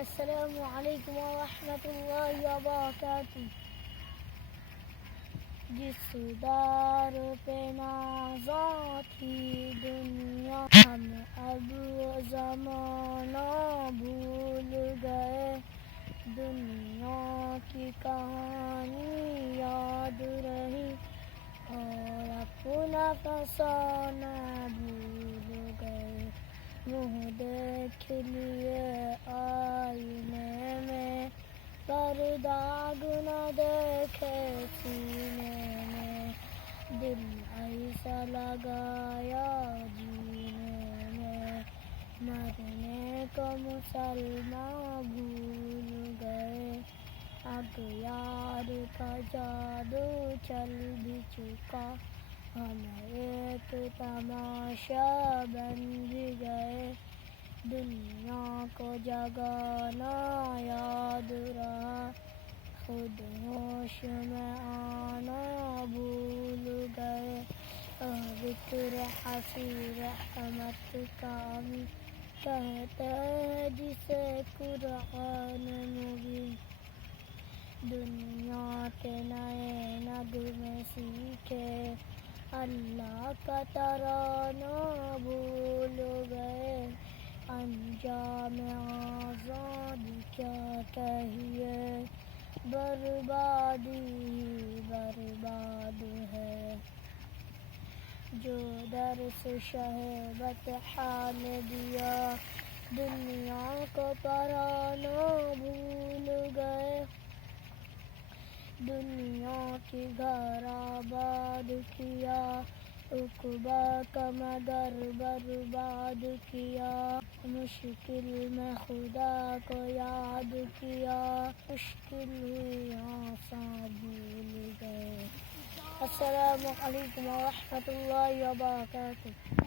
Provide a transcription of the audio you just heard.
السلام علیکم ورحمۃ اللہ وبرکاتہ. جس دار پہ نازاں تھی دنیا ہم اب وہ زمانہ بھول گئے. دنیا کی کہانی یاد رہی اور اپنا فسانہ بھول گئے. منہ دیکھ لیے آئینے میں پر داغ نہ دیکھے سینے میں. دل ایسا لگایا جینے میں مرنے کو مسلمان بھول گئے. اب یار کا جادو چل بھی چکا ہم ایک تماشا بن بھی گئے. دنیا کو جگانا یاد رہا خود ہوش میں آنا بھول گئے. ذکر حسیر رحمت کا بھی کہتے ہیں جسے قرآن مبین. دنیا کے نئے نغمے سیکھے اللہ کا ترانہ بھول گئے. انجام آزاد کیا کہیے بربادی ہی برباد ہے. جو درس شہوت حال دیا دنیا کو پرانا بھول گئے. دنیا کی گھر آباد کیا عقبہ کا مگر برباد کیا. مشکل میں خدا کو یاد کیا مشکل ہوئی آسان بھول گئے. السلام علیکم ورحمۃ اللہ وبرکاتہ.